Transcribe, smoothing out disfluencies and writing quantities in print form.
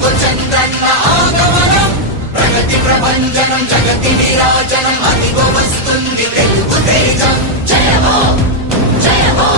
అదిగో చంద్రన్న ఆగమనం, ప్రగతి ప్రభంజనం, జగతి విరాజనం, అదిగో వస్తుంది తెలుగు తేజం. జయ హో జయ హో